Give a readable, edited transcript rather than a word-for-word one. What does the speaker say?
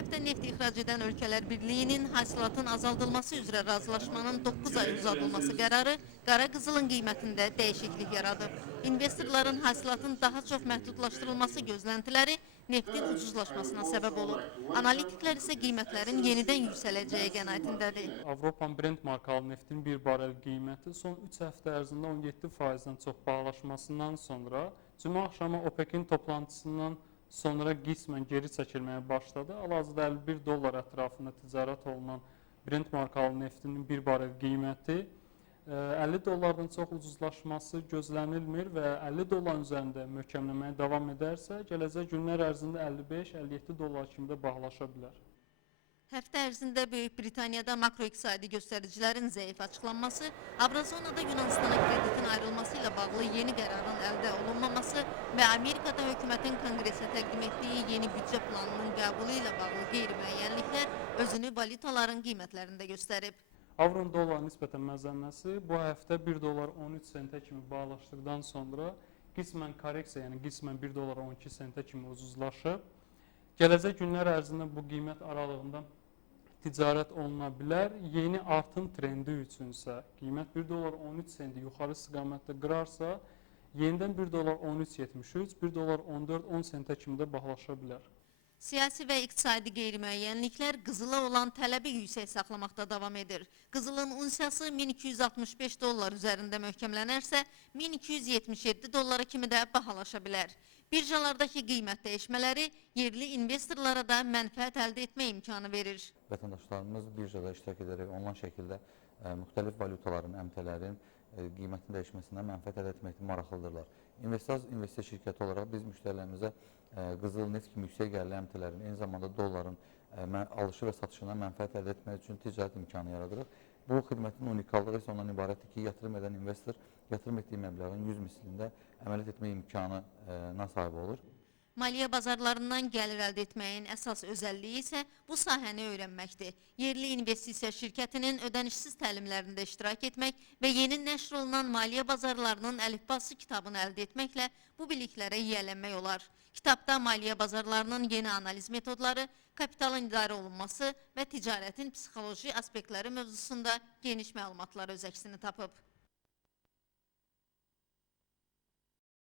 həftə neft ixrac edən ölkələr birliyinin hasilatın azaldılması üzrə razılaşmanın 9 ay uzadılması qərarı qara qızılın qiymətində dəyişiklik yaradıb. İnvestorların hasilatın daha çox məhdudlaşdırılması gözləntiləri neftin ucuzlaşmasına səbəb olub. Analitiklər isə qiymətlərin yenidən yüksələcəyi qənaətindədir. Avropan Brent markalı neftin bir barel qiyməti son 3 həftə ərzində 17%-dən çox bahalaşmasından sonra cümə axşamı OPEC-in toplantısından sonra qismən geri çəkilməyə başladı. Hal-hazırda 51 dollar ətrafında ticarət olunan Brent markalı neftinin bir barel qiyməti 50 dollardan çox ucuzlaşması gözlənilmir və 50 dolların üzərində möhkəmləməyə davam edərsə, gələcək günlər ərzində 55-57 dollar kimi də bahalaşa bilər. Həftə ərzində Böyük Britaniyada makroiqtisadi göstəricilərin zəif açıqlanması, Avrozonada Yunanistana kreditin ayrılması ilə bağlı yeni qərarın əldə olunmaması və Amerikada hökumətin konqresə təqdim etdiyi yeni büdcə planının qəbulu ilə bağlı qeyri-müəyyənliklər özünü valutaların qiymətlərində göstərib. Avron dolar nisbətən məzəmməsi bu həftə 1 dolar 13 sentə kimi bahalaşdıqdan sonra qismən korreksiya, yəni qismən 1 dolar 12 sentə kimi ucuzlaşıb. Gələcək günlər ərzində bu qiymət aralığında ticarət oluna bilər. Yeni artım trendi üçünsə qiymət 1 dolar 13 senti yuxarı istiqamətdə qırarsa, yenidən 1 dolar 13.73, 1 dolar 14-10 sentə kimi də bahalaşa bilər. Siyasi və iqtisadi qeyri-müəyyənliklər qızıla olan tələbi yüksək saxlamaqda davam edir. Qızılın unsiyası 1265 dollar üzərində möhkəmlənərsə, 1277 dollara kimi də bahalaşa bilər. Birjalardakı qiymət dəyişmələri yerli investorlara da mənfəət əldə etmə imkanı verir. Vətəndaşlarımız birjada iştirak edərək onlayn şəkildə müxtəlif valutaların, əmtələrin qiymətin dəyişməsindən mənfəət əldə etməkdə maraqlıdırlar. İnvestisiya şirkəti olaraq biz müştərilərimizə qızıl, neft kimi yüksək gəlirli əmtələrin, eyni zamanda dolların alışı və satışından mənfəət əldə etmək üçün ticarət imkanı yaradırıq. Bu xidmətin unikallığı isə ondan ibarətdir ki, yatırım edən investor yatırım etdiyi məbləğin 100 mislində əməliyyat etmə imkanına sahib olur. Maliyyə bazarlarından gəlir əldə etməyin əsas özəlliyi isə bu sahəni öyrənməkdir. Yerli investisiya şirkətinin ödənişsiz təlimlərində iştirak etmək və yeni nəşr olunan maliyyə bazarlarının əlifbası kitabını əldə etməklə bu biliklərə yiyələnmək olar. Kitabda maliyyə bazarlarının yeni analiz metodları, kapitalın idarə olunması və ticarətin psixoloji aspektləri mövzusunda geniş məlumatlar öz əksini tapıb.